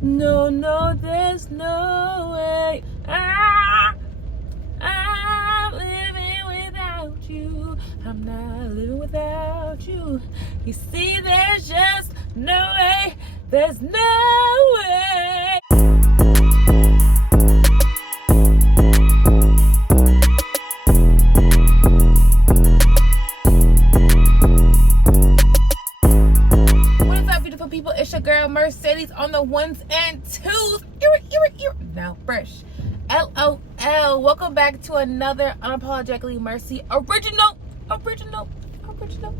No, no, there's no way. I'm living without you. I'm not living without you. You see, there's just no way. There's no way. What's up, beautiful people? It's your girl Mercedes on the ones and twos. Now fresh. LOL. Welcome back to another Unapologetically Mercy original.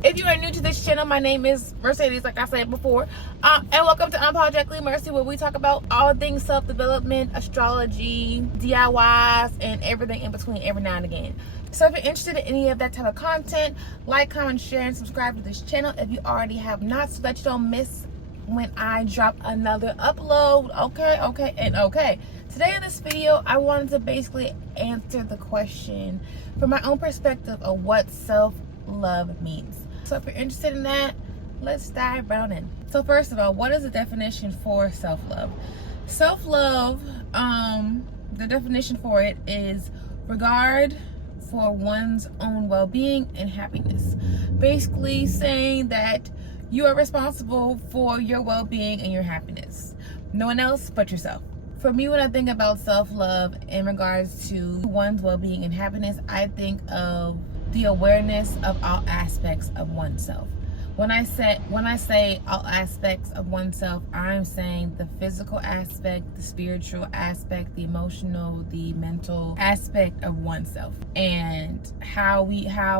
If you are new to this channel, my name is Mercedes, like I said before, and welcome to Unapologetically Mercy, where we talk about all things self-development, astrology, DIYs, and everything in between every now and again. So if you're interested in any of that type of content, like, comment, share, and subscribe to this channel if you already have not, so that you don't miss when I drop another upload. Okay. Today in this video, I wanted to basically answer the question from my own perspective of what self-love means. So if you're interested in that, let's dive right in. So first of all, what is the definition for self-love? Self-love, the definition for it is regard for one's own well-being and happiness. Basically saying that you are responsible for your well-being and your happiness. No one else but yourself. For me, when I think about self-love in regards to one's well-being and happiness, I think of the awareness of all aspects of oneself. When I say all aspects of oneself, I'm saying the physical aspect, the spiritual aspect, the emotional, the mental aspect of oneself, and how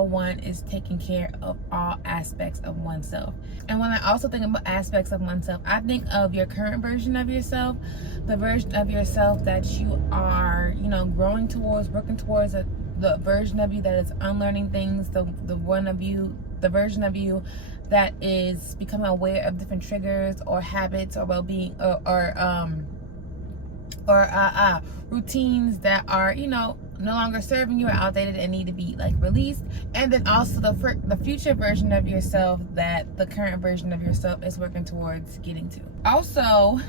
one is taking care of all aspects of oneself. And when I also think about aspects of oneself, I think of your current version of yourself, the version of yourself that you are, growing towards, working towards, the version of you that is unlearning things, the version of you that is becoming aware of different triggers or habits or well-being or routines that are no longer serving you or outdated and need to be released. And then also the future version of yourself that the current version of yourself is working towards getting to. Also,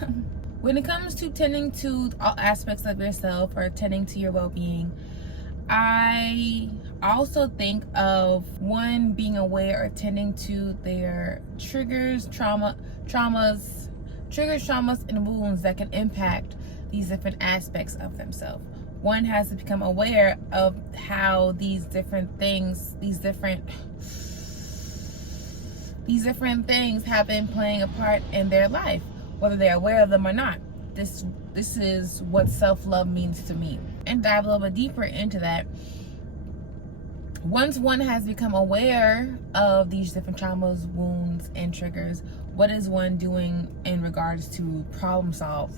when it comes to tending to all aspects of yourself or tending to your well-being, I also think of one being aware or tending to their triggers, traumas, and wounds that can impact these different aspects of themselves. One has to become aware of how these different things have been playing a part in their life, whether they're aware of them or not. This is what self-love means to me. And dive a little bit deeper into that. Once one has become aware of these different traumas, wounds, and triggers, what is one doing in regards to problem solve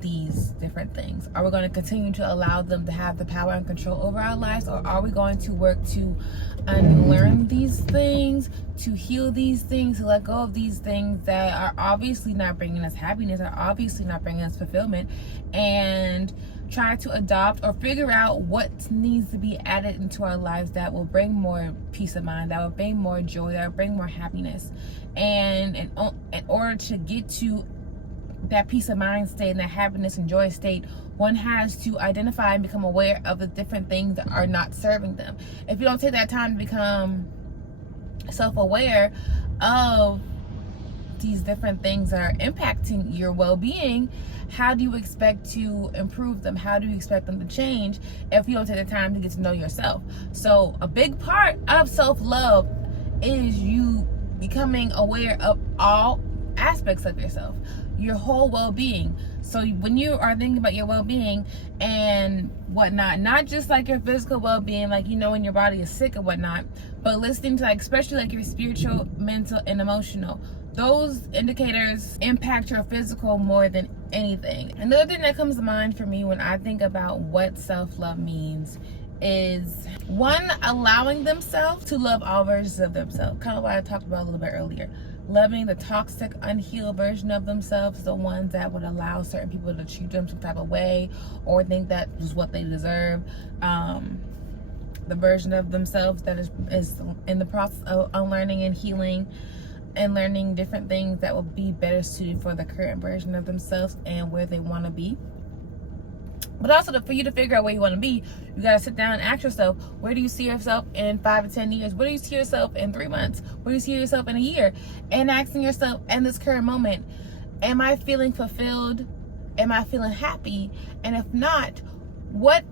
these different things? Are we going to continue to allow them to have the power and control over our lives, or are we going to work to unlearn these things, to heal these things, to let go of these things that are obviously not bringing us happiness, are obviously not bringing us fulfillment, and try to adopt or figure out what needs to be added into our lives that will bring more peace of mind, that will bring more joy, that will bring more happiness. And in order to get to that peace of mind state and that happiness and joy state, one has to identify and become aware of the different things that are not serving them. If you don't take that time to become self-aware of these different things that are impacting your well-being, how do you expect to improve them? How do you expect them to change if you don't take the time to get to know yourself? So a big part of self-love is you becoming aware of all aspects of yourself, your whole well-being. So when you are thinking about your well-being and whatnot, not just your physical well-being, when your body is sick or whatnot, but listening to especially your spiritual, mental, and emotional. Those indicators impact your physical more than anything. Another thing that comes to mind for me when I think about what self-love means is one, allowing themselves to love all versions of themselves. Kind of what I talked about a little bit earlier. Loving the toxic, unhealed version of themselves, the ones that would allow certain people to treat them some type of way or think that was what they deserve. The version of themselves that is in the process of unlearning and healing and learning different things that will be better suited for the current version of themselves and where they want to be. But also, for you to figure out where you want to be, you got to sit down and ask yourself, where do you see yourself in 5 to 10 years? Where do you see yourself in 3 months? Where do you see yourself in a year? And asking yourself, in this current moment, am I feeling fulfilled? Am I feeling happy? And if not, what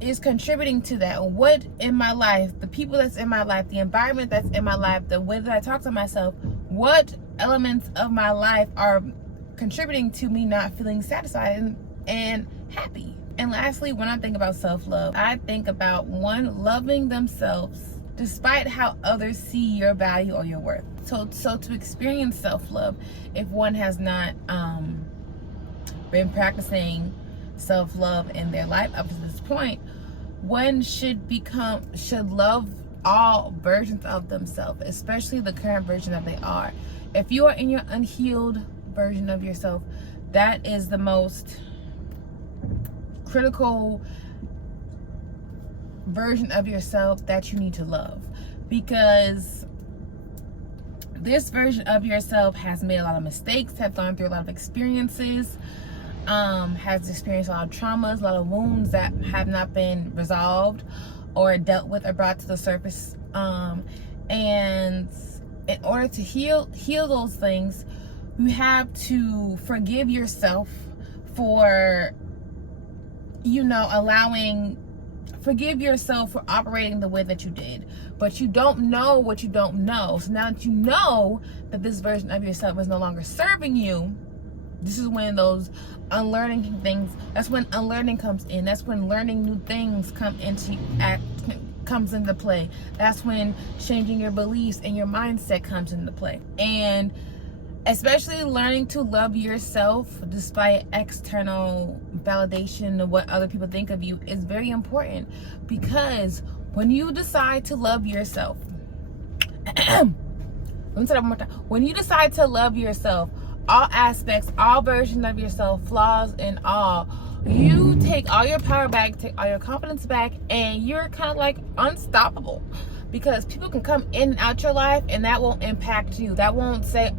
is contributing to that? What in my life, the people that's in my life, the environment that's in my life, the way that I talk to myself, what elements of my life are contributing to me not feeling satisfied and happy? And lastly, when I think about self-love, I think about, one, loving themselves despite how others see your value or your worth. So to experience self-love, if one has not been practicing self-love in their life up to this point, one should love all versions of themselves, especially the current version that they are. If you are in your unhealed version of yourself, that is the most critical version of yourself that you need to love, because this version of yourself has made a lot of mistakes, have gone through a lot of experiences, has experienced a lot of traumas, a lot of wounds that have not been resolved or dealt with or brought to the surface. And in order to heal those things, you have to forgive yourself for, forgive yourself for operating the way that you did. But you don't know what you don't know. So now that you know that this version of yourself is no longer serving you, this is when those unlearning things, that's when unlearning comes in. That's when learning new things comes into play. That's when changing your beliefs and your mindset comes into play. And especially learning to love yourself despite external validation of what other people think of you is very important, because when you decide to love yourself, let me say that one more time. When you decide to love yourself, all aspects, all versions of yourself, flaws and all, you take all your power back, take all your confidence back, and you're kind of like unstoppable. Because people can come in and out your life and that won't impact you. That won't say,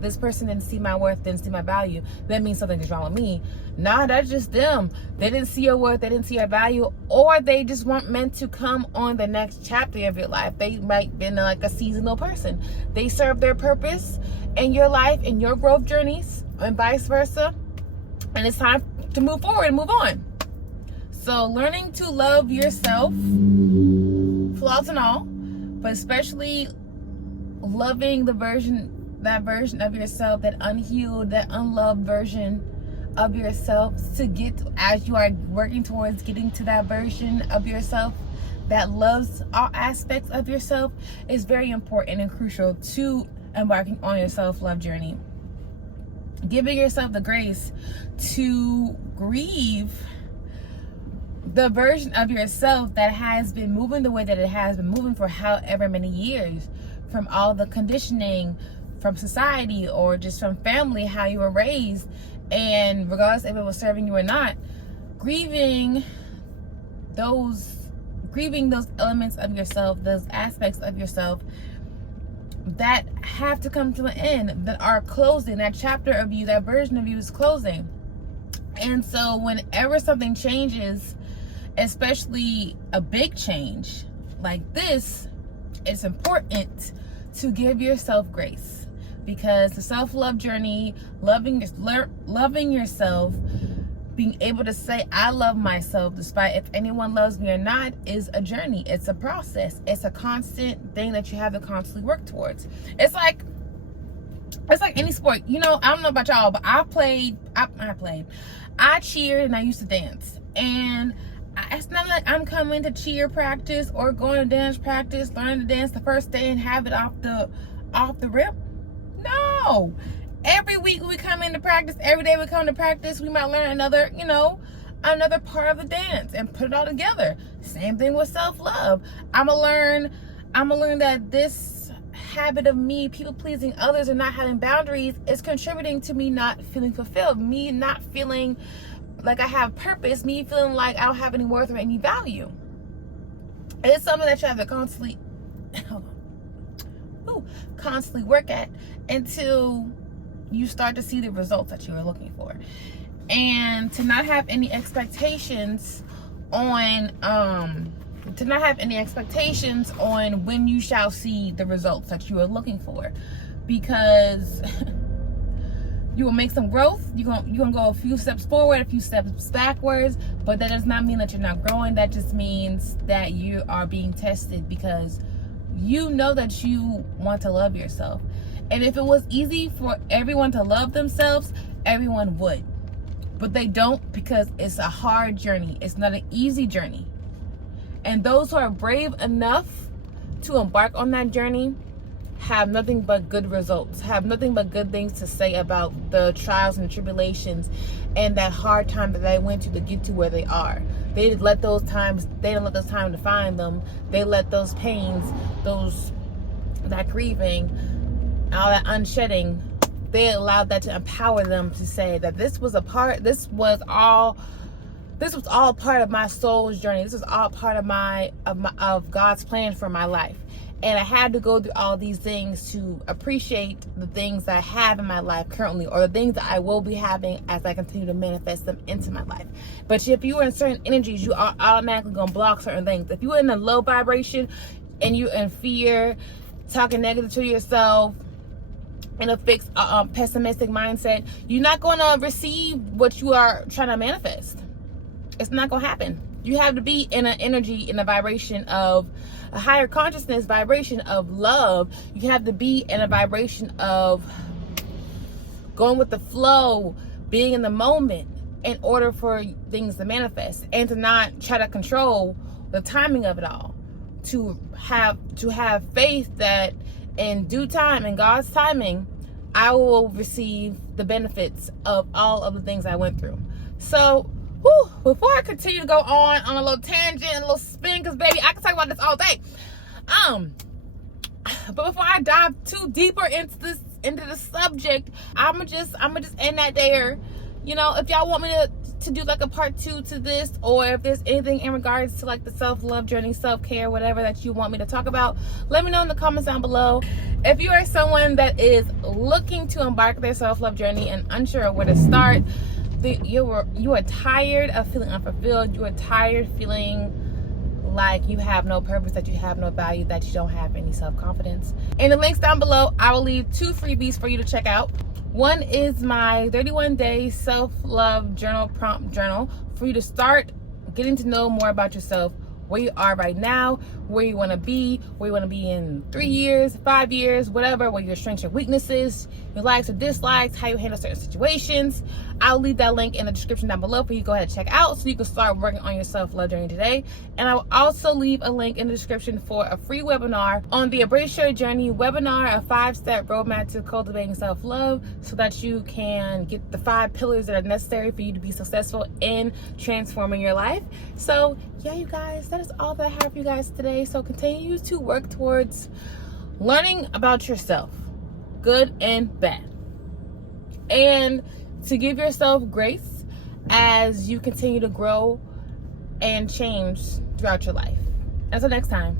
this person didn't see my worth, didn't see my value, that means something is wrong with me. Nah, that's just them. They didn't see your worth, they didn't see your value, or they just weren't meant to come on the next chapter of your life. They might have been like a seasonal person. They serve their purpose in your life, in your growth journeys, and vice versa. And it's time to move forward and move on. So learning to love yourself, flaws and all, but especially loving that version of yourself, that unhealed, that unloved version of yourself, to get, as you are working towards getting to that version of yourself that loves all aspects of yourself, is very important and crucial to embarking on your self-love journey. Giving yourself the grace to grieve the version of yourself that has been moving the way that it has been moving for however many years, from all the conditioning from society or just from family, how you were raised, and regardless if it was serving you or not, grieving those elements of yourself, those aspects of yourself that have to come to an end, that are closing. That chapter of you, that version of you is closing. And so whenever something changes, especially a big change like this, it's important to give yourself grace, because the self-love journey, loving yourself, being able to say I love myself despite if anyone loves me or not, is a journey. It's a process. It's a constant thing that you have to constantly work towards. It's like any sport. I don't know about y'all, but I cheered and I used to dance. And it's not like I'm coming to cheer practice or going to dance practice, learning to dance the first day and have it off the rip. No. Every week we come into practice, every day we come to practice, we might learn another part of the dance and put it all together. Same thing with self-love. I'm gonna learn that this habit of me people pleasing others and not having boundaries is contributing to me not feeling fulfilled, me not feeling like I have purpose, me feeling like I don't have any worth or any value. It's something that you have to constantly constantly work at until you start to see the results that you are looking for. And to not have any expectations on when you shall see the results that you are looking for, because you will make some growth. You're gonna go a few steps forward, a few steps backwards, but that does not mean that you're not growing. That just means that you are being tested, because you know that you want to love yourself. And if it was easy for everyone to love themselves, everyone would. But they don't, because it's a hard journey. It's not an easy journey. And those who are brave enough to embark on that journey have nothing but good results, have nothing but good things to say about the trials and the tribulations and that hard time that they went to get to where they are. They didn't let those times define them. They let those pains, that grieving, all that unshedding, they allowed that to empower them to say that this was all part of my soul's journey. This was all part of God's plan for my life. And I had to go through all these things to appreciate the things that I have in my life currently, or the things that I will be having as I continue to manifest them into my life. But if you are in certain energies, you are automatically going to block certain things. If you're in a low vibration and you're in fear, talking negative to yourself, in a fixed, pessimistic mindset, you're not going to receive what you are trying to manifest. It's not going to happen. You have to be in an energy, in a vibration of a higher consciousness, vibration of love. You have to be in a vibration of going with the flow, being in the moment, in order for things to manifest, and to not try to control the timing of it all. To have faith that in due time, in God's timing, I will receive the benefits of all of the things I went through. So, before I continue to go on a little tangent, a little spin, because baby, I can talk about this all day. But before I dive too deeper into the subject, I'ma just end that there. You know, if y'all want me to do like a part 2 to this, or if there's anything in regards to like the self-love journey, self-care, whatever that you want me to talk about, let me know in the comments down below. If you are someone that is looking to embark their self-love journey and unsure of where to start, you are tired of feeling unfulfilled, you are tired of feeling like you have no purpose, that you have no value, that you don't have any self-confidence, in the links down below, I will leave 2 freebies for you to check out. One is my 31-day self-love journal, prompt journal, for you to start getting to know more about yourself, where you are right now, where you want to be in 3 years, 5 years, whatever, what your strengths, your weaknesses, your likes or dislikes, how you handle certain situations. I'll leave that link in the description down below for you to go ahead and check out, so you can start working on your self-love journey today. And I will also leave a link in the description for a free webinar on the Embrace Your Journey webinar, a 5-step roadmap to cultivating self-love, so that you can get the 5 pillars that are necessary for you to be successful in transforming your life. So yeah, you guys, that is all that I have for you guys today. So continue to work towards learning about yourself, good and bad, and to give yourself grace as you continue to grow and change throughout your life. Until next time.